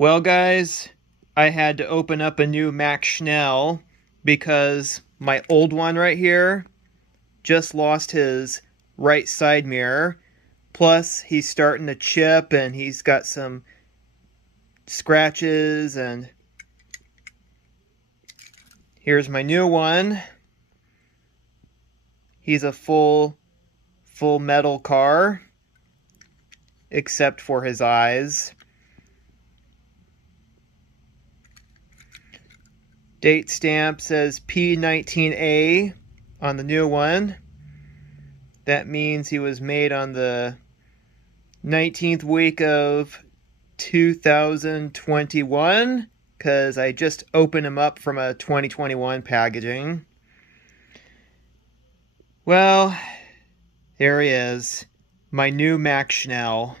Well, guys, I had to open up a new Max Schnell because my old one right here just lost his right side mirror. Plus, he's starting to chip and he's got some scratches. And here's my new one. He's a full metal car, except for his eyes. Date stamp says P19A on the new one. That means he was made on the 19th week of 2021, because I just opened him up from a 2021 packaging. Well, there he is, my new Max Schnell.